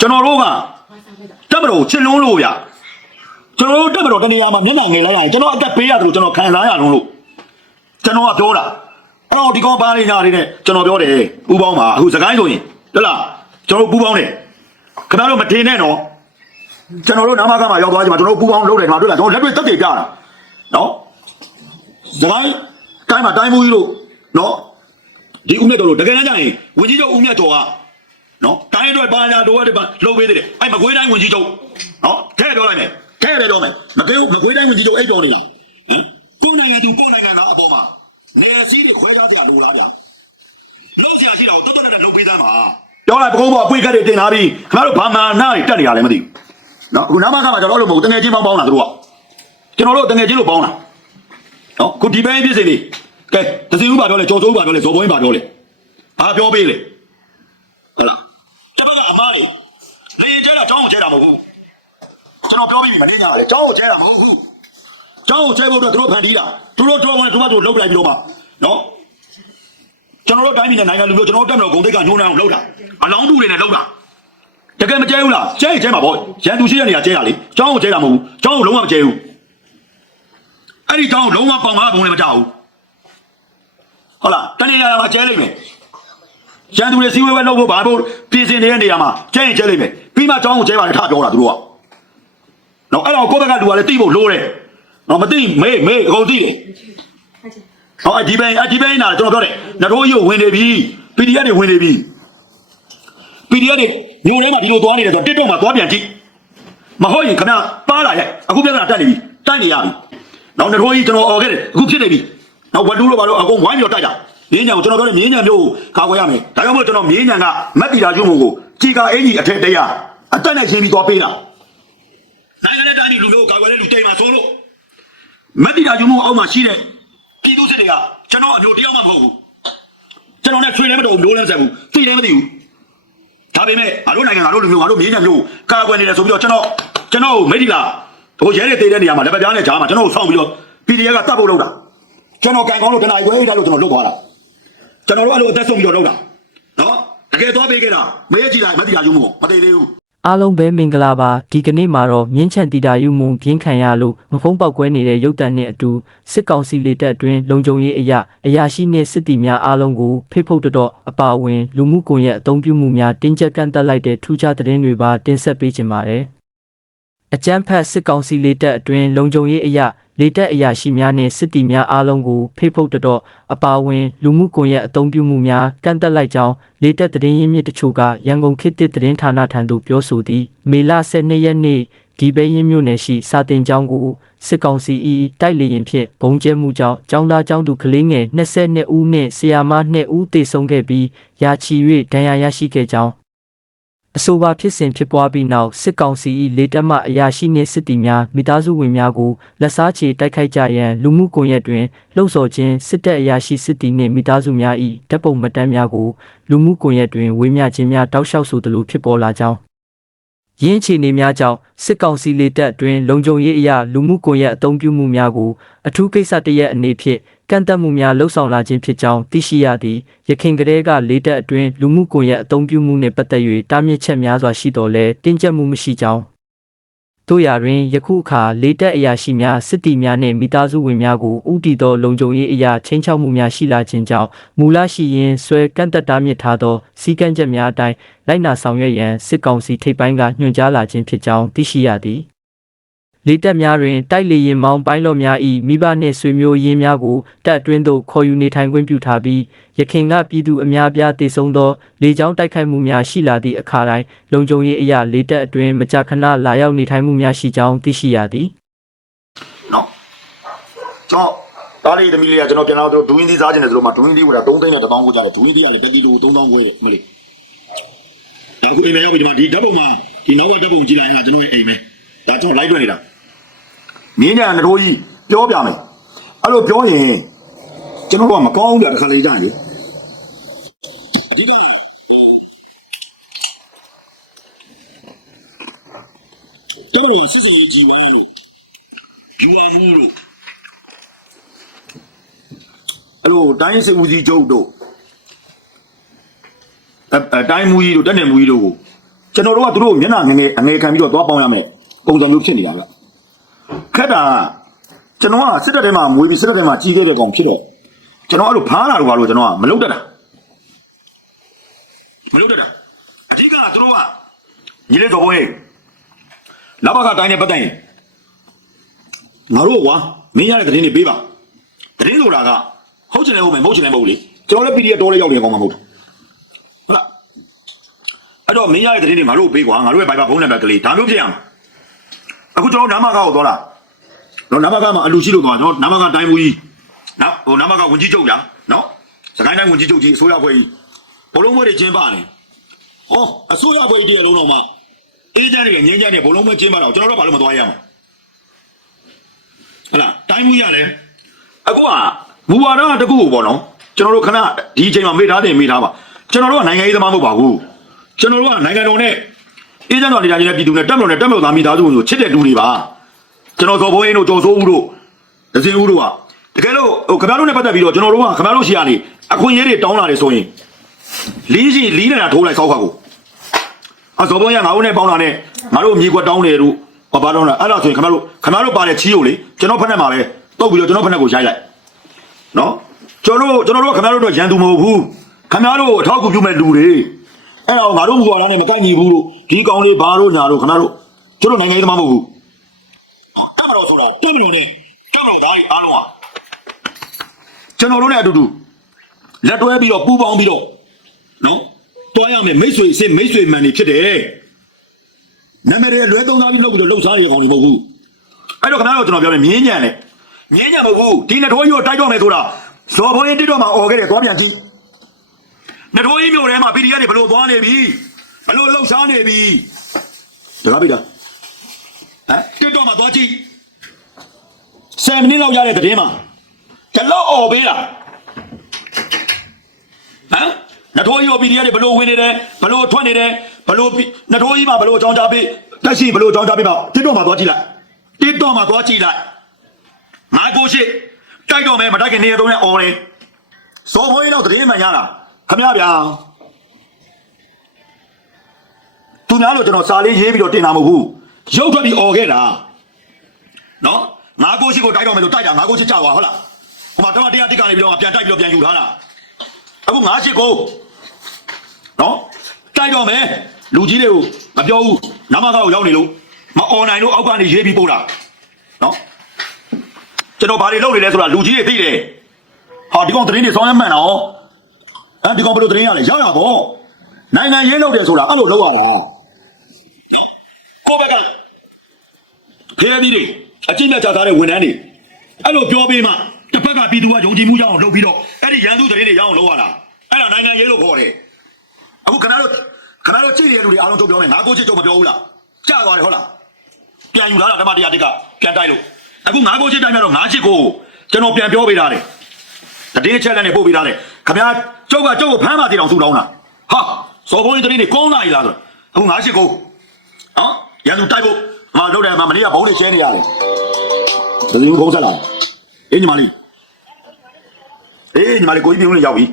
ကျွန်တော်တို့ကတက်မတော်ချစ်လုံးလို့ဗျကျွန်တော်တို့တက်မတော်တနေရာမှာမျက်နှာငယ်လိုက်ရရင်ကျွန်တော်အသက်ပေးရတယ်လို့ကျွန်တော်ခံစားရလုံးလို့ကျွန်တော်ကပြောတာအဲ့တော့ဒီကောင်ပါနေညာလေးနဲ့ကျွန်တော်ပြောတယ်ပူပေါင်းပါအခုစကိုင်းဆိုရင်ဟုတ်လားကျွန်တော်တို့ပူပေါင်းတယ်ခင်ဗျားတို့မထင်နဲ့နော်ကျွန်တော်တို့နာမကမှာရောက်သွားချိန်မှာကျွန်တော်တို့ပူပေါင်းလုပ်တယ်မှာတွေ့လားကျွန်တော်လက်တွေ့တက်တည်ပြတာနော်စကိုင်းတိုင်းမှာတိုင်းမူကြီးတို့နော်ဒီဦးမြတ်တော်တို့တကယ်တမ်းကျရင်ဝင်ကြီးချုပ်ဦးမြတ်တော်က နော်တိုင်းအတွက်ပါညာတော်ကတည်းကလှုပ်ပေးသေးတယ်အဲ့မကွေးတိုင်းဝင်ကြီးချုပ်နော်ထဲပြောလိုက်မယ်ထဲတယ်ပြောမယ်မကွေးမကွေးတိုင်းဝင်ကြီးချုပ်အဲ့ပြောနေတာဟမ်ကိုယ်နိုင်ငံသူကိုယ်နိုင်ငံသားအပေါ်မှာနေရာစည်းတွေခွဲခြားကြလိုလားဗျာလုံးစရာရှိတော့တော်တော်နဲ့လှုပ်ပေးသားမှာပြောလိုက်ပကုံးပေါ်အပွေကတ်တွေတင်လာပြီးခင်ဗျားတို့ဘာမှနားတွေတက်နေရလဲမသိဘူးနော်အခုနာမကမှာကျွန်တော်တို့မဟုတ်တငယ်ချင်းပေါင်းပေါင်းလာသူတို့ကကျွန်တော်တို့တငယ်ချင်းလို့ပေါင်းလာနော်ခုဒီပိုင်းပြည့်စင်လေးကဲတစီဦးပါပြောလဲကြော်စိုးပါပြောလဲဇော်ဘွင်းပါပြောလဲဘာပြောပေးလဲဟဲ့လားတပတ်က အမားလေနေကျဲတာကျောင်းကိုကျဲတာမဟုတ်ဘူးကျွန်တော်ပြောပြီးပြီမနေကြပါလေကျောင်းကိုကျဲတာမဟုတ်ဘူးကျောင်းကိုကျဲဖို့အတွက်သူတို့ဖန်တီးတာသူတို့တော့ဝင်သူတို့လှုပ်လိုက်ပြီးတော့မှနော်ကျွန်တော်တို့တိုင်းပြည်နဲ့နိုင်ငံလူမျိုးကျွန်တော်တို့တက်မလို့ဂုံတိတ်ကညှိုးနှောင်းလှုပ်တာအလောင်းတူတွေနဲ့လှုပ်တာတကယ်မကျဲဘူးလားကျဲရင်ကျဲမှာပေါ့ရန်သူရှိတဲ့နေရာကျဲတာလေကျောင်းကိုကျဲတာမဟုတ်ဘူးကျောင်းကိုလုံးဝမကျဲဘူးအဲ့ဒီကျောင်းကိုလုံးဝပေါင်ကားပုံလည်းမကြောက်ဘူးဟုတ်လားတနေ့ရာမှာကျဲလိုက်မယ် ရန်သူတွေစီးဝဲဝဲလုပ်ဖို့ဘာလို့ပြင်ဆင်နေတဲ့နေရာမှာကျဲရင်ကျဲလိုက်မယ်ပြီးမှအကြောင်းကိုကျဲပါလေထပြောတာသူတို့ကနော်အဲ့တော့ကိုယ့်ဘက်ကလူကလည်းသိဖို့လိုတယ်နော်မသိမေးမေးအကုန်သိတယ်နော်အဒီဘိုင်းအဒီဘိုင်းနာကျွန်တော်ပြောတယ်နထိုးကြီးကိုဝင်နေပြီ PDF တွေဝင်နေပြီ PDF တွေညိုထဲမှာဒီလိုသွားနေတယ်ဆိုတော့ TikTok မှာသွားပြန်ကြည့်မဟုတ်ရင်ခင်ဗျာပါလာရဲ့အခုပြဿနာတက်နေပြီတိုက်နေရပြီနော်နထိုးကြီးကျွန်တော်អော်ခဲ့တယ်အခုဖြစ်နေပြီနော်ဝတ်တူးလို့ဘာလို့အကုန်ဝိုင်းပြီးတော့တိုက်တာ မြင်းညံကိုကျွန်တော်ပြောတယ်မြင်းညံမျိုးကိုကာကွယ်ရမယ်ဒါကြောင့်မို့ကျွန်တော်မြင်းညံကမက်တီတာကျွန်းကိုကြီးကာအင်ကြီးအထက်တရားအတက်နဲ့ရှင်းပြီးသွားပေးတာနိုင်ငံနဲ့တိုင်းပြည်လူမျိုးကိုကာကွယ်တဲ့လူတိမ်မှာဆုံးလို့မက်တီတာကျွန်းအောက်မှာရှိတဲ့ပြည်သူစစ်တွေကကျွန်တော်အမျိုးတယောက်မှမဟုတ်ဘူးကျွန်တော်နဲ့ဆွေလည်းမတော်ဘူးမျိုးလည်းမဆက်ဘူးသိလည်းမသိဘူးဒါပေမဲ့ငါတို့နိုင်ငံငါတို့လူမျိုးငါတို့မြင်းညံမျိုးကာကွယ်နေတယ်ဆိုပြီးတော့ကျွန်တော်ကျွန်တော်ကိုမိတ်ဒီလာဟိုရဲတွေတေးတဲ့နေရာမှာလက်ပပြားနဲ့ဂျားမှာကျွန်တော်ကိုဆောင်းပြီးတော့ PDF ကတတ်ဖို့လုပ်တာကျွန်တော်ကန်ကောင်းလို့တနားခွဲထားလို့ကျွန်တော်လုတ်သွားတာ ကျွန်တော်တို့အဲ့လိုအသက်ဆုံးပြီးတော့လုပ်တာနော်တကယ်သွားပေးခဲ့တာမေးကြည့်လိုက်မတိလာယူမို့မသေးသေးဘူးအားလုံးပဲမင်္ဂလာပါဒီကနေ့မှာတော့မြင်းချန်တီတာယူမုံပြင်းခံရလို့မဖုံးပေါက်ကွဲနေတဲ့ရုပ်တံနဲ့အတူစစ်ကောင်စီလေတပ်အတွင်းလုံခြုံရေးအရာအရာရှိနဲ့စစ်တီများအားလုံးကိုဖိတ်ဖုတ်တော်အပါအဝင် လူမှုကွန်ရက်အသုံးပြုမှုများတင်းကျပ်ကန့်သက်လိုက်တဲ့ထူးခြားသတင်းတွေပါတင်ဆက်ပေးခြင်းပါတယ်အကြမ်းဖက်စစ်ကောင်စီလေတပ်အတွင်းလုံခြုံရေးအရာ လေတပ်အရာရှိများနဲ့စစ်တီများအားလုံးကိုဖိတ်ဖုတ်တော်အပါအဝင်လူမှုကွန်ရက်အသုံးပြုမှုများကန့်သက်လိုက်ကြောင်းလေတပ်သတင်းရင်းမြစ်တချို့ကရန်ကုန်ခေတ်သစ်သတင်းဌာနထံသို့ပြောဆိုသည်မေလ12ရက်နေ့ဒီပဲရင်မြို့နယ်ရှိစာတင်ကျောင်းကိုစစ်ကောင်စီ၏တိုက်လေရင်ဖြင့်ဘုံကျဲမှုကြောင့်ကျောင်းသားကျောင်းသူကလေးငယ်22ဦးနှင့်ဆရာမ2ဦးသေဆုံးခဲ့ပြီးရာချီ၍ဒဏ်ရာရရှိခဲ့ကြောင်း အဆိုပါဖြစ်စဉ်ဖြစ်ပွားပြီးနောက်စစ်ကောင်စီ၏လေတပ်မှအရာရှိနှင့်စစ်တီများမိသားစုဝင်များကိုလက်စားချေတိုက်ခိုက်ကြရန်လူမှုကွန်ရက်တွင်လှုံ့ဆော်ခြင်းစစ်တပ်အရာရှိစစ်တီနှင့်မိသားစုများ၏တပ်ပုံမတန်းများကိုလူမှုကွန်ရက်တွင်ဝေမျှခြင်းများတောက်လျှောက်ဆိုသလိုဖြစ်ပေါ်လာကြောင်းရင်းချီနေများကြောင့်စစ်ကောင်စီလေတပ်အတွင်းလုံခြုံရေးအရာလူမှုကွန်ရက်အသုံးပြုမှုများကိုအထူးကိစ္စတစ်ရက်အနေဖြင့် ကန့်သက်မှုများလှုံ့ဆော်လာခြင်းဖြစ်ကြောင်းသိရှိရသည်ရခိုင်ကလေးကလေတပ်အတွင်းလူမှုကွန်ရက်အသုံးပြုမှုနှင့်ပတ်သက်၍တားမြစ်ချက်များစွာရှိတော်လဲတင်းကျပ်မှုမရှိကြောင်းတို့ရာတွင်ယခုအခါလေတပ်အရာရှိများစစ်တီများနှင့်မိသားစုဝင်များကိုဥတီသောလုံခြုံရေးအရာချင်းချောက်မှုများရှိလာခြင်းကြောင့်မူလရှိရင်းဆွဲကန့်သက်တားမြစ်ထားသောစီကံချက်များအတိုင်းလိုက်နာဆောင်ရွက်ရန်စစ်ကောင်စီထိပ်ပိုင်းကညွှန်ကြားလာခြင်းဖြစ်ကြောင်းသိရှိရသည် လေတက်များတွင်တိုက်လေရင်မောင်းပိုင်းလော့များ၏မိဘနှင့်ဆွေမျိုးရင်းများကိုတပ်အတွင်းသို့ခေါ်ယူနေထိုင်ခွင့်ပြုထားပြီးရခင်ကပြည်သူအများပြားတည်ဆုံသောလေကြောင်းတိုက်ခိုက်မှုများရှိလာသည့်အခါတိုင်းလုံခြုံရေးအရာလေတက်အတွင်းမကြာခဏလာရောက်နေထိုင်မှုများရှိကြောင်းသိရှိရသည်နော်ကျွန်တော်တားလေးသမီးလေးကကျွန်တော်ပြန်လာတော့ဒူးင်းသီးစားခြင်းတယ်ဆိုတော့မှဒူးင်းသီးက3သိန်းနဲ့1000ကိုကြတယ်ဒူးင်းသီးကလည်းတက်ကီလို3000ကိုတယ်မလေးဒါခုအိမ်မရောက်ပြီဒီမှာဒီဓာတ်ပုံမှာဒီနောက်ကဓာတ်ပုံကြည့်လိုက်ရင်ကျွန်တော်ရဲ့အိမ်ပဲဒါကျွန်တော်လိုက်တွေ့နေတာ မြင်းညာနထိုးကြီးပြောပြမယ်အဲ့လိုပြောရင်ကျွန်တော်ကမကောင်းဘူးကြာတစ်ခါလေကြာလေအဓိကဟိုကျွန်တော်ကစစ်စစ်ရေးကြီးဝိုင်းလို့ယူဝမှုလို့အဲ့လိုတိုင်းစစ်ဦးစီးချုပ်တို့အအတိုင်းမူကြီးတို့တက်နေမူကြီးတို့ကိုကျွန်တော်တို့ကသူတို့မျက်နှာငယ်ငယ်အငယ်ခံပြီးတော့သွားပေါင်းရမယ်ပုံစံမျိုးဖြစ်နေတာဗျ ခက်တာကျွန်တော်ကစစ်တပ်ထဲမှာမွေးပြီးစစ်တပ်ထဲမှာကြီးခဲ့တဲ့ကောင်ဖြစ်တော့ကျွန်တော်အဲ့လိုဖားလာတော့ဘာလို့ကျွန်တော်ကမလုပ်တတ်တာမလုပ်တတ်တာအဓိကကသူတို့ကညီလေးတော်ဘွေးလဘကတိုင်းနဲ့ပတ်တိုင်းငါတို့ကွာမင်းရတဲ့သတင်းတွေပေးပါသတင်းဆိုတာကဟုတ်ချင်တယ်ဟုတ်မယ်မဟုတ်ချင်တယ်မဟုတ်ဘူးလေကျွန်တော်လည်း PDF တော်လေးရောက်နေကောင်မှမဟုတ်ဘူးဟုတ်လားအဲ့တော့မင်းရတဲ့သတင်းတွေငါတို့ပေးကွာငါတို့ရဲ့ဘိုင်ဘာဖုန်းနံပါတ်ကလေးဒါမျိုးဖြစ်ရမှာ အခုကျွန်တော်နာမကားကိုသွားတာတော့နာမကားမှာအလူရှိလို့သွားကျွန်တော်နာမကားတိုင်းမူကြီးနော်ဟိုနာမကားဝင်ကြီးချုပ်ညာနော်စကိုင်းတိုင်းဝင်ကြီးချုပ်ကြီးအစိုးရဖွဲ့ကြီးဘလုံးမွေးတွေကျင်းပနေဟောအစိုးရဖွဲ့ကြီးတည်းလုံးတော့မှအေးကြတယ်ငင်းကြတယ်ဘလုံးမွေးကျင်းပတော့ကျွန်တော်တို့ဘာလို့မသွားရမှာဟုတ်လားတိုင်းမူကြီးရတယ်အခုကမူဝါဒတစ်ခုကိုပေါ့နော်ကျွန်တော်တို့ခဏဒီအချိန်မှာမေ့ထားတယ်မေ့ထားပါကျွန်တော်တို့ကနိုင်ငံရေးသမားမဟုတ်ပါဘူးကျွန်တော်တို့ကနိုင်ငံတော်နဲ့ အေးချမ်းတော်နေကြတဲ့ပြည်သူနဲ့တက်မတော်နဲ့တက်မတော်သားမိသားစုကိုချစ်တဲ့လူတွေပါကျွန်တော်ဇော်ဘိုးအင်းတို့ကျော်စိုးဦးတို့ဒဇင်ဦးတို့ကတကယ်လို့ဟိုခင်ဗျားတို့နဲ့ပတ်သက်ပြီးတော့ကျွန်တော်တို့ကခင်ဗျားတို့ရှိရနေအခွင့်အရေးတွေတောင်းလာတယ်ဆိုရင်လီးစီလီးနေတာထိုးလိုက်စောက်ခါကိုအဇော်ဘိုးရငါတို့နဲ့ပေါင်းတာနဲ့ငါတို့မြေကွက်တောင်းတယ်တို့ဘာဘာတောင်းတာအဲ့ဒါဆိုရင်ခင်ဗျားတို့ခင်ဗျားတို့ပါတဲ့ချီးကိုလေကျွန်တော်ဖက်နဲ့မှာပဲတုတ်ပြီးတော့ကျွန်တော်ဖက်နဲ့ကိုရိုက်လိုက်နော်ကျွန်တော်တို့ကျွန်တော်တို့ခင်ဗျားတို့တော့ရန်သူမဟုတ်ဘူးခင်ဗျားတို့အထောက်အကူပြုမဲ့လူတွေအဲ့တော့ငါတို့ဘူဝါဒနဲ့မကိုက်ညီဘူးလို့ ဒီကောင်လေးဘာလို့ညာလို့ခဏတို့ကျွန်တော်နိုင်ငံရေးသမားမဟုတ်ဘူးတက်မလို့ဆိုတော့တက်မလို့နဲ့တက်မလို့သားကြီးအားလုံးဟာကျွန်တော်တို့နဲ့အတူတူလက်တွဲပြီးတော့ပူးပေါင်းပြီးတော့နော်တွားရမယ်မိတ်ဆွေအစ်စ်မိတ်ဆွေမှန်နေဖြစ်တယ်နာမည်တွေလွဲသုံးသားပြီးလုပ်ပြီးတော့လှုပ်ရှားရကောင်တွေမဟုတ်ဘူးအဲ့တော့ခဏတော့ကျွန်တော်ပြောမယ်မြင်းညံနဲ့မြင်းညံမဟုတ်ဘူးဒီနှစ်ထိုးကြီးကိုတိုက်တော့မယ်ဆိုတာဇော်ဘုန်းကြီးတစ်တော့မှာអော်ခဲ့တယ်သွားပြန်ကြည့်နထိုးကြီးမြို့ထဲမှာ PDF တွေဘလို့သွားနေပြီ ဘလို့လှုပ်ရှားနေပြီတကားပြီလားဟမ်တက်တော့မှသွားကြည့်7မိနစ်လောက်ရတဲ့သတင်းမှာကလောက်អော်ပေးတာဟမ်နထိုးကြီးကို PDF တွေဘလို့ဝင်နေတယ်ဘလို့ထွက်နေတယ်ဘလို့နထိုးကြီးမှာဘလို့အကြောင်းကြားပေးတက်ရှိဘလို့အကြောင်းကြားပေးပါတက်တော့မှသွားကြည့်လိုက်တက်တော့မှသွားကြည့်လိုက်ငါကိုရှိတိုက်တော့မယ်မတိုက်ခင်နေရတော့နဲ့អော်တယ်စောဘွေးတော့တရင်မှန်ရတာခမရဗျာ သူများလို့ကျွန်တော်စာလေးရေးပြီးတော့တင်တာမဟုတ်ဘူးရုပ်ထွက်ပြီးអော်ခဲ့တာနော်ငါကိုရှိကိုတိုက်တော့မယ်လို့တိုက်တာငါကိုရှိကြသွားဟုတ်လားဟိုမှာတော့တရားတိကနေပြီးတော့ပြန်တိုက်ပြီးတော့ပြန်ယူထားတာအခုငါရှိကိုနော်တိုက်တော့မယ်လူကြီးတွေကိုမပြောဘူးနမကောက်ရောက်နေလို့မអော်နိုင်လို့အောက်ကနေရေးပြီးပို့တာနော်ကျွန်တော်ဘာတွေလုပ်နေလဲဆိုတာလူကြီးတွေသိတယ်ဟာဒီကောင်သတင်းတွေစောင်းရမှန်တော့အဲဒီကောင်ဘယ်လိုသတင်းရလဲရောက်ရပေါ့နိုင်ငံရေးလုပ်တယ်ဆိုတာအဲ့လိုလုပ်ရတာကိုဘက်က ဖဲပြီးတွေအကျင့်နဲ့ကြာသားတဲ့ဝန်ထမ်းတွေအဲ့လိုပြောပြီးမှတစ်ဖက်ကပြည်သူကယုံကြည်မှုရအောင်လုပ်ပြီးတော့အဲ့ဒီရန်သူသတင်းတွေရအောင်လုပ်ရတာအဲ့ဒါနိုင်ငံရေးလို့ခေါ်တယ်အခုခဏတို့ခဏတို့ကြည့်နေတဲ့လူတွေအားလုံးတို့ပြောမယ်ငါကိုချစ်တော့မပြောဘူးလားကြာသွားတယ်ဟုတ်လားပြန်ယူလာတာဓမ္မတရားတိကပြန်တိုက်လို့အခုငါကိုချစ်တိုင်းတော့ငါချစ်ကိုကျွန်တော်ပြန်ပြောပေးတာတယ်တည်င်းချက်လက်နဲ့ပို့ပေးထားတယ်ခမရကျုပ်ကကျုပ်ကိုဖမ်းပါသေးတောင်သူ့တောင်းတာဟာစော်ဘုန်းကြီးတည်င်းနေကုန်းလာပြီလားဆိုအခုငါရှိကိုနော်ရန်သူတိုက်ဖို့အ မလုပ်တယ်အမမနေ့ကဘုံတွေရှဲနေရတယ်သတိကုန်းဆက်လာအေးညီမလေးအေးညီမလေးကိုကြီးပြုံးနေရောက်ပြီ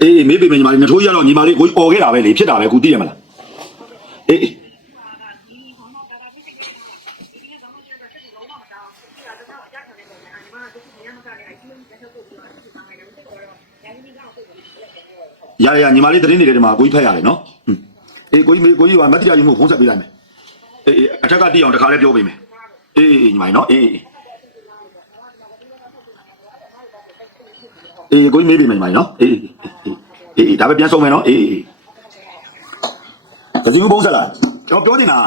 အေးမေးပေးမယ်ညီမလေးနှထိုးရတော့ညီမလေးကိုကြီးអော်ခဲ့တာပဲလေဖြစ်တာပဲအခုသိရမလားအေး ရရရညီမလေးသတင်းတွေထဲမှာကိုကြီးဖတ်ရတယ်နော်ဟွန်းအေးကိုကြီးမေကိုကြီးကမတ်တရားယူမှုဖုံးဆက်ပေးလိုက်မယ်အေးအေးအထက်ကတိအောင်တခါလေးပြောပေးမယ်အေးအေးညီမလေးနော်အေးအေးအေးကိုကြီးမေးပေးမယ်ညီမလေးနော်အေးအေးအေးဒါပဲပြန်ဆုံးမယ်နော်အေးအေးကတိဖုံးဆက်လာကျွန်တော်ပြောနေတာ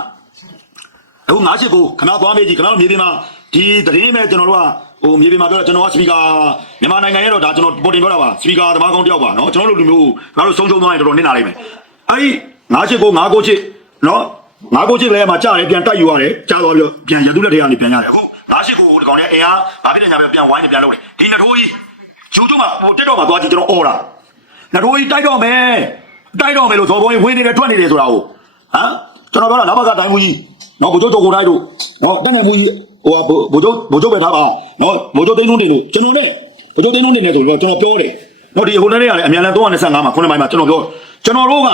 အခုငါရှိကိုခဏသွားမေးကြည့်ခဏတို့မြေပြင်မှာဒီသတင်းမဲ့ကျွန်တော်တို့က ဟိုမြေပြင်မှာပြောတော့ကျွန်တော်ကစပီကာမြန်မာနိုင်ငံရဲ့တော့ဒါကျွန်တော်ပေါ်တင်ပြောတာပါစပီကာသမားကောင်းတယောက်ပါနော်ကျွန်တော်တို့လူမျိုးငါတို့ဆုံးရှုံးသွားရင်တော်တော်နစ်နာလိမ့်မယ်အဲ့ဒီငါရှိကိုငါကိုချစ်နော်ငါကိုချစ်လည်းမှာကြားတယ်ပြန်တိုက်ယူရတယ်ကြားသွားပြီးတော့ပြန်ရတုလက်ထဲကနေပြန်ရတယ်အခုငါရှိကိုဒီကောင်လည်းအင်အားဘာဖြစ်နေညာပြန်ဝိုင်းနေပြန်လုပ်တယ်ဒီနှစ်ထိုးကြီးယူတူမှာဟိုတက်တော့မှာသွားကြည့်ကျွန်တော်អော်တာနှစ်ထိုးကြီးတိုက်တော့မယ်တိုက်တော့မယ်လို့ဇော်ဘုံကြီးဝင်နေတယ်ထွက်နေတယ်ဆိုတာကိုဟမ်ကျွန်တော်ပြောတာနောက်ဘက်ကတိုင်းမူကြီးနော်ဘုဇုတ်တော်ကိုတိုက်တို့နော်တက်နေမူကြီး ဟိုဘုဇုတ်ဘုဇုတ်ပဲထားပါနော်ဘုဇုတ်သိန်းလုံးတင်လို့ကျွန်တော်နဲ့အကျိုးတင်းလုံးနေနေဆိုတော့ကျွန်တော်ပြောတယ်တော့ဒီဟိုတနေ့ကလည်းအမြန်လန်325မှာ9မိုင်မှာကျွန်တော်ပြောကျွန်တော်တို့က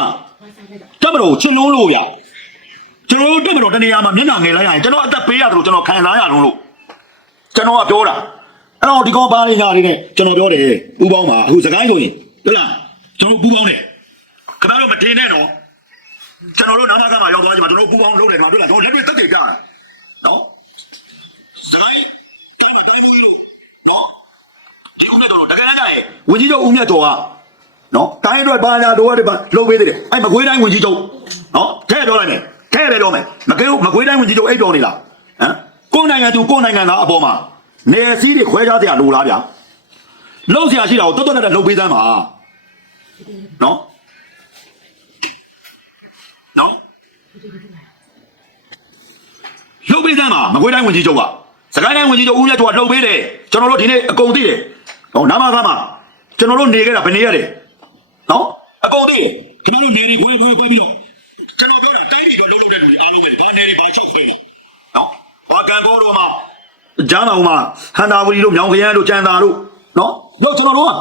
တက်မတော်ချစ်လုံးလို့ဗျကျွန်တော်တို့တက်မတော်တနေရာမှာမျက်နှာငယ်လိုက်ရရင်ကျွန်တော်အသက်ပေးရတယ်လို့ကျွန်တော်ခံစားရလုံးလို့ကျွန်တော်ကပြောတာအဲ့တော့ဒီကောင်ပါလေးညာလေးနဲ့ကျွန်တော်ပြောတယ်ပူပေါင်းပါအခုစကိုင်းဆိုရင်ဟုတ်လားကျွန်တော်ပူပေါင်းတယ်ခင်ဗျားတို့မတင်နဲ့တော့ကျွန်တော်တို့နာမကမှာရောက်သွားကြမှာကျွန်တော်ပူပေါင်းလုပ်တယ်ဒီမှာတွေ့လားကျွန်တော်လက်တွေတက်ကြကြတာနော် စကိုင်းဒီမှာတိုင်းမှုကြီးလို့ဟောဒီဦးမြတ်တော်တကယ်တမ်းကျရင်ဝင်ကြီးချုပ်ဦးမြတ်တော်ကနော်တိုင်းအတွက်ဘာညာလိုရတယ်ဘာလုပ်ပေးသေးတယ်အဲ့မကွေးတိုင်းဝင်ကြီးချုပ်နော်ထဲပြောလိုက်မယ်ထဲပဲပြောမယ်မကွေးမကွေးတိုင်းဝင်ကြီးချုပ်အိပ်တော်နေလားဟမ်ကိုယ်နိုင်ငံသူကိုယ်နိုင်ငံသားအပေါ်မှာနေစည်းတွေခွဲခြားတရားလိုလားဗျာလုံးဆရာရှိတာကိုတော်တော်နဲ့လှုပ်ပေးသမ်းပါနော်နော်လှုပ်ပေးသမ်းပါမကွေးတိုင်းဝင်ကြီးချုပ်က စကိုင်းတိုင်းဝင်ကြီးချုပ်ဦးမြတ်တော်ကလှုပ်ပေးတယ်ကျွန်တော်တို့ဒီနေ့အကုန်သိတယ်ဟောနာမသားမှာကျွန်တော်တို့နေခဲ့တာဘယ်နေရတယ်နော်အကုန်သိခင်ဗျားတို့နေရီခွဲခွဲခွဲပြီးတော့ကျွန်တော်ပြောတာတိုင်းပြည်တော့လုံးလုံးတဲ့လူတွေအားလုံးပဲဘာနေရီဘာချုပ်ခွဲလို့နော်ဘာကန်ဘောတော့မှာဂျာမောင်မှာဟန်နာဝီတို့မြောင်ခရမ်းတို့ကြံသာတို့နော်တော့ကျွန်တော်တို့က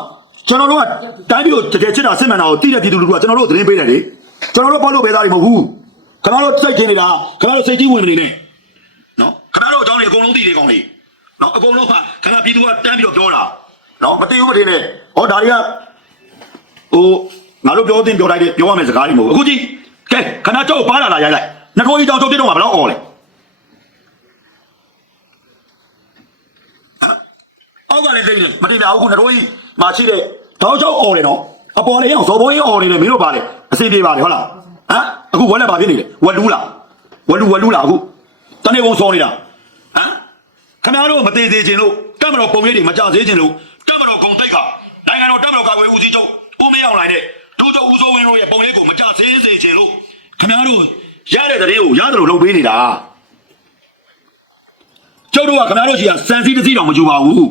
ကျွန်တော်တို့ကတိုင်းပြည်ကိုတကယ်ချစ်တာစစ်မှန်တာကိုသိတဲ့ပြည်သူလူထုကကျွန်တော်တို့သတင်းပေးတယ်လေကျွန်တော်တို့ပေါ့လို့ပဲသားတွေမဟုတ်ဘူးခင်ဗျားတို့စိတ်ထင်နေတာခင်ဗျားတို့စိတ်ကြီးဝင်နေနေနော်ခင်ဗျားတို့ အကြောင်းတွေအကုန်လုံးသိတယ်ကောင်းလေနော်အကုန်လုံးကခင်ဗျားပြည်သူကတန်းပြီးတော့ပြောတာ နော်မသိဘူးမထင်နဲ့ဟောဒါတွေကဟိုငါတို့ပြောတင်ပြောလိုက်တယ်ပြောရမယ်စကားတွေမဟုတ်ဘူးအခုကြည့်ကဲခဏကြောက်ပါလာလာရိုက်လိုက်နှစ်ထိုးကြီးကြောက်ကြောက်ပြတော့မှာဘယ်တော့អော်လဲအောက်ကလည်းသိတယ်မတင်ပါဘူးခုနှစ်ထိုးကြီးမာရှိတဲ့တောက်ကြောက်អော်တယ်နော်အပေါ်လေးအောင်ဇော်ဘိုးကြီးអော်နေတယ်မင်းတို့ပါလေအစီပြေပါလေဟုတ်လားဟမ်အခုဝက်လက်ပါဖြစ်နေတယ်ဝက်လူးလားဝက်လူဝက်လူးလားအခုတနေ့ကုန်စောနေတာဟမ် ခင်ဗျားတို့မသေးသေးခြင်းလို့တက်မတော်ပုံရိပ်တွေမကြသေးခြင်းလို့တက်မတော်ဂုံတိတ်ခါနိုင်ငံတော်တက်မတော်ကာကွယ်ဦးစီးချုပ်ဦးမင်းအောင်လိုက်တဲ့ဒုချုပ်ဦးစိုးဝင်းတို့ရဲ့ပုံရိပ်ကိုမကြသေးစေခြင်းလို့ခင်ဗျားတို့ရတဲ့တဲ့ကိုရတယ်လို့လုပ်ပေးနေတာကျုပ်တို့ကခင်ဗျားတို့ရှိရစံစည်းတစ်စီးတောင်မကြူပါဘူး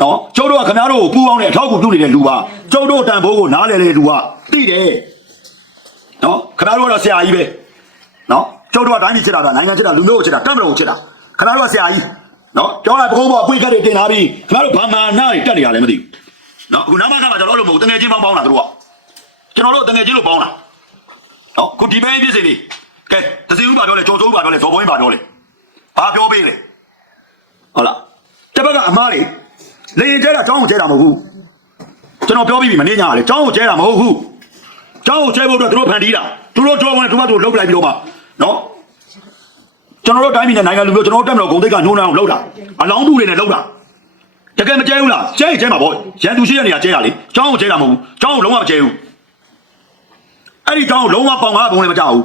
နော်ကျုပ်တို့ကခင်ဗျားတို့ကိုပူပေါင်းတဲ့အထောက်အကူပြုနေတဲ့လူပါကျုပ်တို့တန်ဖိုးကိုနားလည်တဲ့လူကသိတယ်နော်ခင်ဗျားတို့ကတော့ဆရာကြီးပဲနော်ကျုပ်တို့ကတိုင်းပြည်ချစ်တာကနိုင်ငံချစ်တာလူမျိုးကိုချစ်တာတက်မတော်ကိုချစ်တာခင်ဗျားတို့ကဆရာကြီး နော်ပြောလိုက်ပကုံးပေါ်အပွင့်ကတ်တွေတင်လာပြီးခင်ဗျားတို့ဘာမှနားတွေတက်နေရလဲမသိဘူးနော်အခုနာမကမှာကျွန်တော်တို့မဟုတ်တငယ်ချင်းပေါင်းပေါင်းတာတို့ကကျွန်တော်တို့တငယ်ချင်းလို့ပေါင်းတာနော်ခုဒီပဲပြည့်စင်လေးကဲတစီဦးပါပြောလဲကြော်စိုးပါပြောလဲဇော်ဘုန်းကြီးပါပြောလဲဘာပြောပေးလဲဟုတ်လားတပတ်ကအမားလေလေရင်ကျဲတာចောင်းကိုကျဲတာမဟုတ်ဘူးကျွန်တော်ပြောပြီးပြီမနေညာလေចောင်းကိုကျဲတာမဟုတ်ဘူးကျောင်းကိုချဲဖို့အတွက်သူတို့ဖန်တီးတာသူတို့ကြောဝင်သူကသူလှုပ်လိုက်ပြီးတော့မှနော် ကျွန်တော်တို့တိုင်းပြည်နဲ့နိုင်ငံလူမျိုးကျွန်တော်တို့တက်မလို့ဂုံတိတ်ကညှိုးနှောင်းလှုပ်တာအလောင်းတူတွေနဲ့လှုပ်တာတကယ်မကျဲဘူးလားကျဲရင်ကျဲမှာပေါ့ရန်သူရှိတဲ့နေရာကျဲရလေကျောင်းကိုကျဲတာမဟုတ်ဘူးကျောင်းကိုလုံးဝမကျဲဘူးအဲ့ဒီကျောင်းကိုလုံးဝပေါင်ကားပုံလည်းမကြဘူး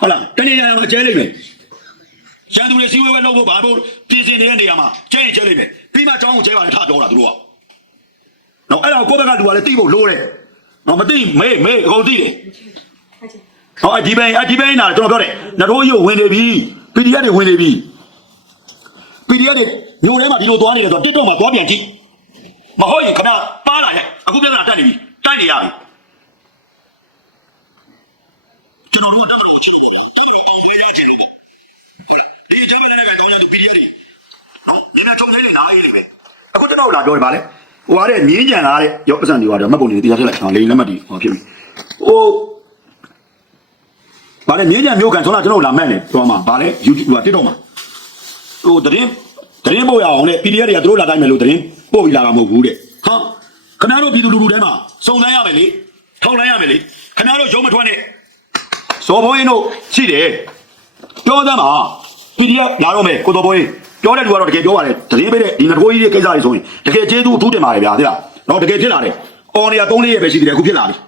ဟုတ်လားတနေ့ရရမှာကျဲလိမ့်မယ်ရန်သူတွေစီဝဲဝဲလှုပ်ဖို့ဘာလို့ပြင်ဆင်နေတဲ့နေရာမှာကျဲရင်ကျဲလိမ့်မယ်ပြီးမှကျောင်းကိုကျဲပါလေထပြောတာသူတို့ကနော်အဲ့ဒါကိုကိုယ့်ဘက်ကလူကလည်းတိဖို့လိုတယ်နော်မတိမေးမေးအကုန်တိတယ် ဟောအဒီပိုင်းအဒီပိုင်းနာကျွန်တော်ပြောတယ်နစ်ထိုးကြီးကိုဝင်နေပြီ PDF တွေဝင်နေပြီ PDF တွေညိုထဲမှာဒီလိုသွားနေတယ်ဆိုတော့ TikTok မှာသွားပြန်ကြည့်မဟုတ်ရင်ခဏပါလာရဲ့အခုပြဿနာတက်နေပြီတိုက်နေရပြီကျွန်တော်တို့တော့ကျွန်တော်တို့ဝေးရချင်လို့ပေါ့ဟုတ်လားဒီဂျာမန်နဲ့ကကောင်းရတဲ့ PDF တွေနော်ညီမချုံလေးတွေနားအေးနေပဲအခုကျွန်တော်လာပြောတယ်ဗာလေဟိုဟာတဲ့မြင်းကြံလာတဲ့ရောပစံတွေကတော့မှတ်ပုံတွေတရားထည့်လိုက်ဟောလေလက်မှတ်တွေဟောဖြစ်ပြီဟို ဗာလေမြင်းကြံမျိုးကန်ဆိုတော့ကျွန်တော်လာမှတ်နေပြောမှာဗာလေ YouTube က TikTok မှာဟိုတရင်တရင်ပို့ရအောင်လေ PDF တွေကသူတို့လာတိုင်းမယ်လို့တရင်ပို့ပြီးလာတာမဟုတ်ဘူးတဲ့ဟာခင်ဗျားတို့ပြည်သူလူထုထဲမှာစုံစမ်းရမယ်လေထောက်လိုက်ရမယ်လေခင်ဗျားတို့ရုံးမထွက်နဲ့စော်ဘိုးရင်တို့ရှိတယ်ပြောသမ်းပါ PDF လာတော့မယ်ကိုတော်ဘိုးရင်ပြောတဲ့လူကတော့တကယ်ပြောပါတယ်တရင်ပေးတဲ့ဒီငကိုကြီးရဲ့ကိစ္စတွေဆိုရင်တကယ်ကျေးဇူးအထူးတင်ပါတယ်ဗျာသိလားနော်တကယ်ဖြစ်လာတယ်အော်နေရ3လေးရက်ပဲရှိသေးတယ်အခုဖြစ်လာပြီနော်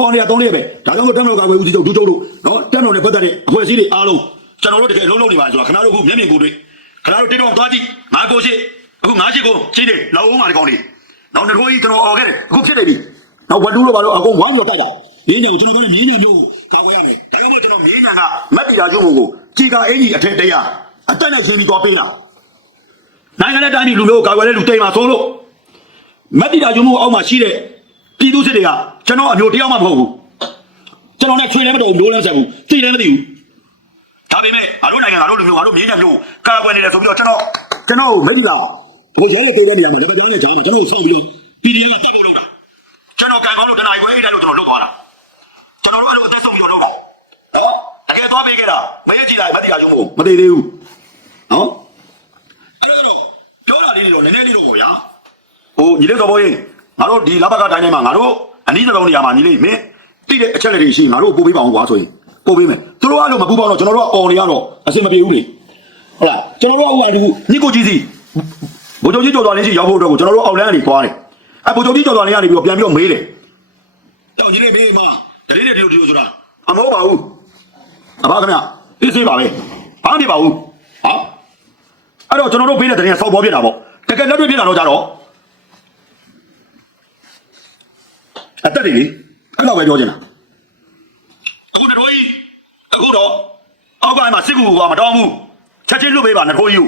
အော်နေရ3လေးရက်ပဲဒါကြောင့်မို့တက်မလို့ကာကွယ်ဦးစီးချုပ်ဒူးချုပ်တို့နော်တက်မလို့နဲ့ပတ်သက်တဲ့အဖွဲ့အစည်းတွေအားလုံးကျွန်တော်တို့တကယ်လုံးလုံးနေပါဆိုတော့ခင်ဗျားတို့အခုမျက်မြင်ကိုယ်တွေ့ခင်ဗျားတို့တိတော့သွားကြည့်ငါကိုရှိအခုငါရှိကိုရှိတယ်လောက်အောင်ပါဒီကောင်းလေးနောက်တစ်ခိုးကြီးကျွန်တော်អော်ခဲ့တယ်အခုဖြစ်နေပြီနောက်ဝတ်တူးလို့ပါတော့အကုန်ဝမ်းပြီးတော့တိုက်တာမင်းညာကိုကျွန်တော်ပြောတယ်မင်းညာမျိုးကိုကာကွယ်ရမယ်ဒါကြောင့်မို့ကျွန်တော်မင်းညာကမက်တီတာကျုံကိုကြည်ကအင်ကြီးအထက်တရအတက်နဲ့ဆင်းပြီးသွားပေးတာနိုင်ငံနဲ့တိုင်းပြည်လူမျိုးကိုကာကွယ်တဲ့လူတိမ်မှာဆိုလို့မက်တီတာကျုံမို့အောက်မှာရှိတဲ့ ပြည်သူစစ်တွေကကျွန်တော်အမျိုးတယောက်မှမဟုတ်ဘူးကျွန်တော်နဲ့ချွေလည်းမတော်ဘူးမျိုးလည်းမဆက်ဘူးသိလည်းမသိဘူးဒါပေမဲ့ငါတို့နိုင်ငံငါတို့လူမျိုးငါတို့မြေညာမျိုးကာကွယ်နေတယ်ဆိုပြီးတော့ကျွန်တော်ကျွန်တော်ကိုမက်တီတာဟိုရဲနေပေးတဲ့နေရာမှာလက်ပကြားနဲ့ကြားမှာကျွန်တော်ဆောက်ပြီးတော့ PDF ကတက်ဖို့လုပ်တာကျွန်တော်ကံကောင်းလို့တနာရီခွဲအိတ်တိုင်းလို့ကျွန်တော်လုပ်သွားတာကျွန်တော်တို့အဲ့လိုအသက်ဆုံးပြီးတော့လုပ်တာနော်တကယ်သွားပေးခဲ့တာမရကြည့်လိုက်မသိတာယူမို့မသိသေးဘူးနော်အဲ့တော့ပြောတာလေးတွေတော့နည်းနည်းလေးတော့ပေါ့ဗျာဟိုညီလေးတော်ဘိုးရင် ငါတို့ဒီလဘကတိုင်းထဲမှာငါတို့အနည်းဆုံးနေရာမှာညီလေးမင်းတိတဲ့အချက်လက်တွေရှိငါတို့ပို့ပေးပါအောင်ကွာဆိုရင်ပို့ပေးမယ်သူတို့ကလို့မပူပေါင်းတော့ကျွန်တော်တို့ကអော်နေရတော့အဆင်မပြေဘူးလေဟုတ်လားကျွန်တော်တို့ကဟိုအတူညစ်ကိုကြီးစီဘိုးချုပ်ကြီးကြော်တော်လင်းစီရောက်ဖို့အတွက်ကိုကျွန်တော်တို့အောက်လန်းကနေသွားတယ်အဲဘိုးချုပ်ကြီးကြော်တော်လင်းကနေပြီးတော့ပြန်ပြီးတော့မေးတယ်တော့ညီလေးမေးမှာတလေးနဲ့ဒီလိုဒီလိုဆိုတာအမဟုတ်ပါဘူးအဘခင်ဗျအေးစေးပါပဲဘာမှမဖြစ်ပါဘူးဟာအဲ့တော့ကျွန်တော်တို့ပေးတဲ့တရင်ဆောက်ပေါ်ပြတာပေါ့တကယ်လက်တွေ့ပြတာတော့ကြတော့ အတက်တယ်လေအဲ့တော့ပဲပြောချင်တာအခုတို့ကြီးအခုတော့အောက်ပိုင်းမှာစစ်ကူကမတော်ဘူးချက်ချင်းလွတ်ပေးပါနှခိုးယူ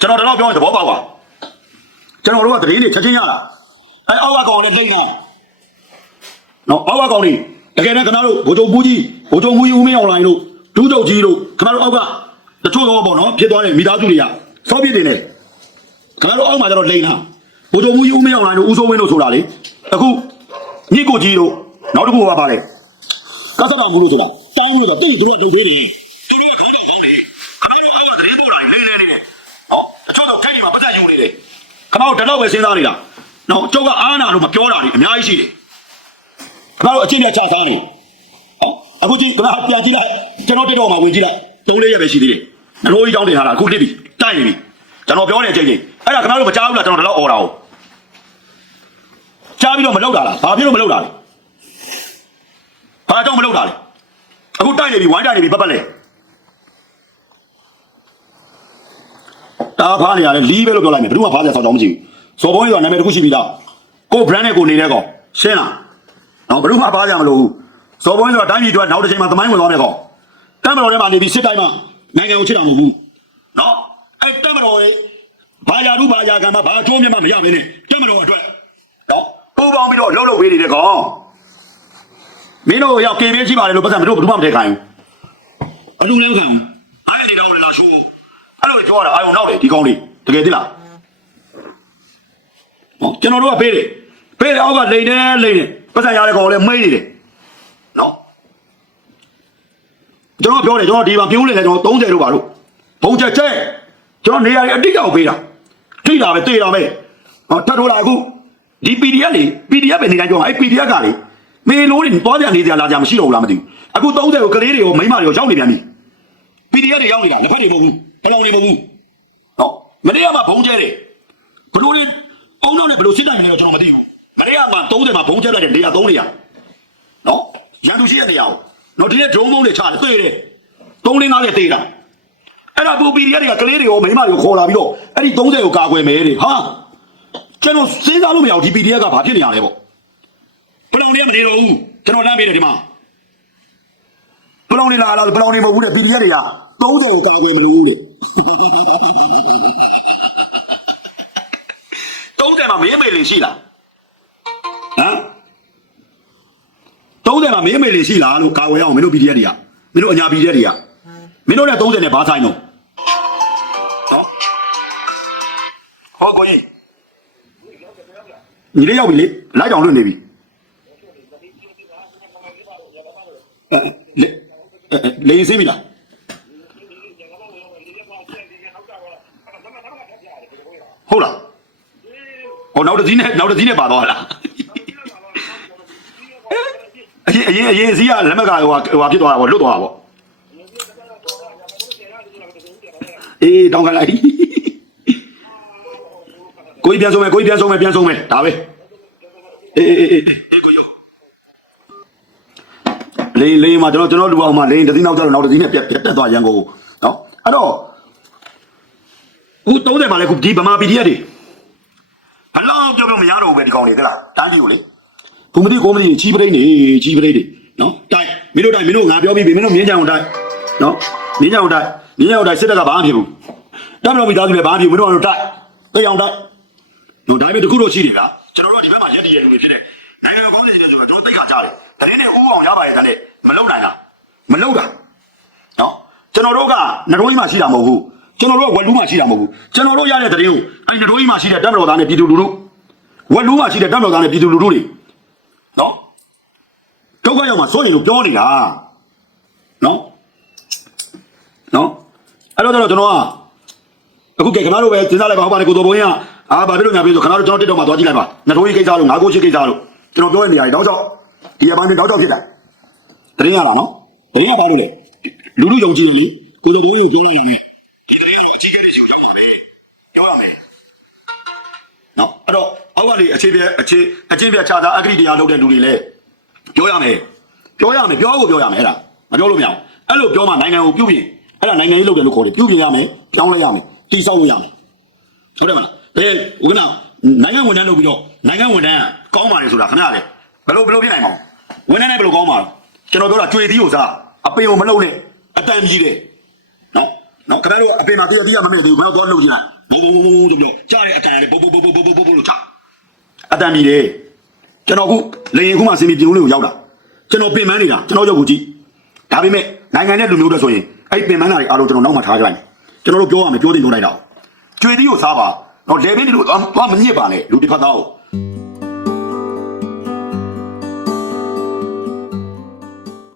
ကျွန်တော်တော့ပြောရင်သဘောပေါက်ပါကျွန်တော်တို့ကတရင်တွေချက်ချင်းရတာအဲ့အောက်ကကောင်နဲ့လိမ့်နေနော်အောက်ကကောင်တွေတကယ်နဲ့ခင်ဗျားတို့ဘိုးချုပ်ဘူးကြီးဘိုးချုပ်ဘူးကြီးဦးမင်းအောင်လိုင်းတို့ဒူးချုပ်ကြီးတို့ခင်ဗျားတို့အောက်ကတချို့တော့ပေါ့နော်ဖြစ်သွားတဲ့မိသားစုတွေကစောပြစ်တင်တယ်ခင်ဗျားတို့အောက်မှာကျတော့လိမ့်တာဘိုးချုပ်ဘူးကြီးဦးမင်းအောင်လိုင်းတို့ဦးစိုးဝင်းတို့ဆိုတာလေအခု ညစ်ကိုကြီးတို့နောက်တစ်ခုကပါလေကသတော်ဘူးလို့ဆိုတာတောင်းလို့တော့တိတ်တို့ကဒုတ်သေးတယ်သူတို့ကခေါင်းတော့ကောင်းတယ်ခင်ဗျားတို့အောက်ကတရင်ပို့တာလေးလေးနေတယ်ဟောတချို့တော့ခိုက်နေမှာပတ်သက်ယူနေတယ်ခင်ဗျားတို့တတော့ပဲစဉ်းစားနေတာနော်ကျုပ်ကအားနာလို့မပြောတာတွေအများကြီးရှိတယ်ခင်ဗျားတို့အချင်းနဲ့ချစားနေဟောအခုကြည့်ခင်ဗျားပြန်ကြည့်လိုက်ကျွန်တော်တက်တော့မှဝင်ကြည့်လိုက်သုံးလေးရက်ပဲရှိသေးတယ်နှလို့ကြီးတောင်းတင်ထားတာအခုတစ်ပြီတိုက်နေပြီကျွန်တော်ပြောနေတဲ့အချိန်ချင်းအဲ့ဒါခင်ဗျားတို့မကြားဘူးလားကျွန်တော်တော့အော်တာကို ကြားပြီးတော့မလောက်တာလားဘာဖြစ်လို့မလောက်တာလဲဘာကြောင့်မလောက်တာလဲအခုတိုက်နေပြီဝိုင်းတိုက်နေပြီပတ်ပတ်လေတာဖားနေရတယ်လီးပဲလို့ပြောလိုက်မယ်ဘယ်သူမှဖားစရာဆောက်တော့မရှိဘူးစော်ဘုံကြီးကနာမည်တစ်ခုရှိပြီလားကို brand နဲ့ကိုနေတဲ့ကောင်ရှင်းလားနော်ဘယ်သူမှပါကြမလို့ဇော်ဘုန်းဆိုတာတိုင်းပြည်အတွက်နောက်တစ်ချိန်မှာသမိုင်းဝင်သွားမယ်ကောင်တမ်မတော်ထဲမှာနေပြီးစစ်တိုင်းမှာနိုင်ငံကိုချစ်တာမဟုတ်ဘူးနော်အဲ့တမ်မတော်ရဲ့ဘာယာရုဘာယာကံမှာဘာအကျိုးမြတ်မှမရမင်းနဲ့တမ်မတော်အတွက်နော် ပူပေါင်းပြီးတော့လှုပ်လှုပ်ပေးနေတဲ့ကောင်မင်းတို့ရောက်ကေပေးရှိပါတယ်လို့ပတ်စံမတို့ဘယ်သူမှမထည့်ခိုင်းဘူးဘယ်သူလည်းမခံဘူးအားရနေတော့လည်းလာရှိုးအဲ့လိုပြောတာအာယုံနောက်တယ်ဒီကောင်လေးတကယ်သိလားဟောကျွန်တော်တို့ကပေးတယ်ပေးတယ်အောက်ကလိန်နေလိန်နေပတ်စံရတဲ့ကောင်လည်းမိတ်နေတယ်နော်ကျွန်တော်ပြောတယ်ကျွန်တော်ဒီမှာပြုံးနေတယ်ကျွန်တော်30တို့ပါလို့ဘုံချက်ချက်ကျွန်တော်နေရာကြီးအတိတ်အောင်ပေးတာထိတာပဲတေးတာပဲဟောထပ်ထိုးလာအခု ဒီ PDF လေ PDF ပဲနေတိုင်းပြောအဲ့ PDF ကလေမေလို့တွေသွားကြနေကြလာကြမရှိတော့ဘူးလားမသိဘူးအခု30ကိုကလေးတွေကိုမိန်းမတွေကိုရောက်နေပြန်ပြီ PDF တွေရောက်နေတာလက်ဖက်တွေမဟုတ်ဘူးဘလောင်တွေမဟုတ်ဘူးဟောမနေ့ကမှဘုံကျဲတယ်ဘလို့တွေအုံတော့နဲ့ဘလို့စစ်နိုင်နေတော့ကျွန်တော်မသိဘူးမနေ့ကမှ30မှာဘုံကျဲလိုက်တယ်နေရာ3နေရာနော်ရန်သူရှိတဲ့နေရာကိုနော်ဒီနေ့ဒရုန်းမုံတွေချတယ်တွေ့တယ်3 50တေးတာအဲ့ဒါပူ PDF တွေကကလေးတွေကိုမိန်းမတွေကိုခေါ်လာပြီးတော့အဲ့ဒီ30ကိုကာကွယ်မယ်တဲ့ဟာ ကျွန်တော်စဉ်းစားလို့မရဘူးဒီ PDF ကဘာဖြစ်နေရလဲပေါ့ဘလောင်တွေကမနေတော့ဘူးကျွန်တော်လမ်းပေးတယ်ဒီမှာဘလောင်နေလာလားဘလောင်နေမဟုတ်ဘူးတဲ့ PDF တွေက30ကိုကာကွယ်မလို့တဲ့30မှာမင်းမေလေးရှိလားဟမ်30မှာမင်းမေလေးရှိလားလို့ကာကွယ်အောင်မင်းတို့ PDF တွေကမင်းတို့အညာ PDF တွေကမင်းတို့နဲ့30နဲ့ဘာဆိုင်တော့ဟောဟောကိုကြီး ညီလေးရောက်ပြီလေလိုက်တောင်လွတ်နေပြီအဲလေအဲလေရင်စေးပြီလားဟုတ်လားဟောနောက်တစ်စီးနဲ့နောက်တစ်စီးနဲ့ပါသွားလားအရင်အရင်အရင်စီးကလက်မကဟိုဟာဟိုဟာဖြစ်သွားတာပေါ့လွတ်သွားတာပေါ့အေးတောင်းခံလိုက် ကိုကြီးပြန်ဆုံးမယ်ကိုကြီးပြန်ဆုံးမယ်ပြန်ဆုံးမယ်ဒါပဲအေးအေးအေးအေးကိုယောလေလေမှာကျွန်တော်ကျွန်တော်လူအောင်မှာလေတစ်စီးနောက်ကျတော့နောက်တစ်စီးနဲ့ပြက်ပြက်တက်သွားရန်ကုန်နော်အဲ့တော့ဦး30မှာလဲခုဒီဗမာ PDF တွေဘလောက်ပြောပြောမရတော့ဘူးပဲဒီကောင်တွေသလားတန်းကြီးကိုလေဘုံမတိကိုမတိချီးပရိတ်နေချီးပရိတ်တွေနော်တိုက်မင်းတို့တိုက်မင်းတို့ငါပြောပြီးပြီမင်းတို့မြင်းကြအောင်တိုက်နော်မြင်းကြအောင်တိုက်မြင်းကြအောင်တိုက်စစ်တပ်ကဘာမှမဖြစ်ဘူးတမ်းမလို့မိသားစုလည်းဘာမှမဖြစ်ဘူးမင်းတို့ကတော့တိုက်သိအောင်တိုက် တို့ဒါပေမဲ့တခုတော့ရှိတယ်ဗျာကျွန်တော်တို့ဒီဘက်မှာရက်တည်ရလူတွေဖြစ်တဲ့နိုင်ငံကောင်းစီနေဆိုတာကျွန်တော်သိခါကြတယ်တရင်နဲ့ဦးအောင်ရပါရဲ့တည်းမလုံနိုင်တာမလုံတာနော်ကျွန်တော်တို့ကနှလုံးကြီးမှာရှိတာမဟုတ်ဘူးကျကျွန်တော်တို့ကဝက်လူးမှရှိတာမဟုတ်ဘူးကျွန်တော်တို့ရတဲ့တရင်ကိုအဲ့နှတို့ကြီးမှရှိတဲ့တပ်မတော်သားနဲ့ပြည်သူလူထုဝက်လူးမှရှိတဲ့တပ်မတော်သားနဲ့ပြည်သူလူထုတွေနော်ဒုက္ခရောက်မှစိုးရင်လို့ပြောနေတာနော်နော်အဲ့တော့ကျွန်တော်ကအခုကခင်ဗျားတို့ပဲစဉ်းစားလိုက်ပါဟုတ်ပါလေကိုတော်ဘုံကြီးက အာဘာဖြစ်လို့ညာဖြစ်ဆိုခင်ဗျားတို့ကျွန်တော်တက်တော့မှသွားကြည့်လိုက်ပါနှတို့ကြီးကိစ္စလို့ငါကိုရှိကိစ္စလို့ကျွန်တော်ပြောတဲ့နေရာကြီးတောက်ချောက်ဒီအပိုင်းတွေတောက်ချောက်ဖြစ်တာတရင်ရလားနော်တရင်ကဘာလို့လဲလူလူယုံကြည်ရင်ကိုတော်ဘုံကြီးကိုပြောလိုက်ရင်ဒီတရေကတော့အခြေခဲတွေရှိကိုရောက်မှာပဲပြောရမယ်နော်အဲ့တော့အောက်ကနေအခြေပြအခြေအချင်းပြခြားသားအဂရိတရားလုပ်တဲ့လူတွေလည်းပြောရမယ်ပြောရမယ်ပြောကိုပြောရမယ်အဲ့ဒါမပြောလို့မရအောင်အဲ့လိုပြောမှနိုင်ငံကိုပြုပြင်အဲ့ဒါနိုင်ငံရေးလုပ်တယ်လို့ခေါ်တယ်ပြုပြင်ရမယ်ပြောင်းလဲရမယ်တိဆောက်လို့ရမယ်ဟုတ်တယ်မလား ဘယ်ဥက္ကဋ္ဌနိုင်ငံဝန်ထမ်းလုပ်ပြီးတော့နိုင်ငံဝန်ထမ်းကောင်းပါလေဆိုတာခဏလေဘယ်လိုဘယ်လိုဖြစ်နိုင်မလဲဝန်ထမ်းနဲ့ဘယ်လိုကောင်းပါလဲကျွန်တော်ပြောတာကြွေသီးကိုစားအပင်ကိုမလုပ်နဲ့အတန်ကြီးတယ်နော်နော်ခင်ဗျားတို့အပင်မှာတရတရမမေ့သေးဘူးဘယ်တော့လှုပ်ကြည့်လိုက်ဘုံဘုံဘုံဘုံဆိုပြီးတော့ကြားတဲ့အတန်ရတယ်ဘုံဘုံဘုံဘုံဘုံဘုံဘုံလို့ချအတန်ကြီးတယ်ကျွန်တော်ခုလေရင်ခုမှစင်ပြီးပြင်ဦးလေးကိုရောက်တာကျွန်တော်ပင်ပန်းနေတာကျွန်တော်ရုပ်ကိုကြည့်ဒါပေမဲ့နိုင်ငံနဲ့လူမျိုးတွေဆိုရင်အဲ့ပင်ပန်းတာတွေအားလုံးကျွန်တော်နောက်မှထားကြလိုက်ကျွန်တော်တို့ပြောရမယ်ပြောတင်လို့လိုက်တာကျွေသီးကိုစားပါ နော်လေဘင်းတွေလို့သွားမညစ်ပါနဲ့လူတစ်ဖက်သားကို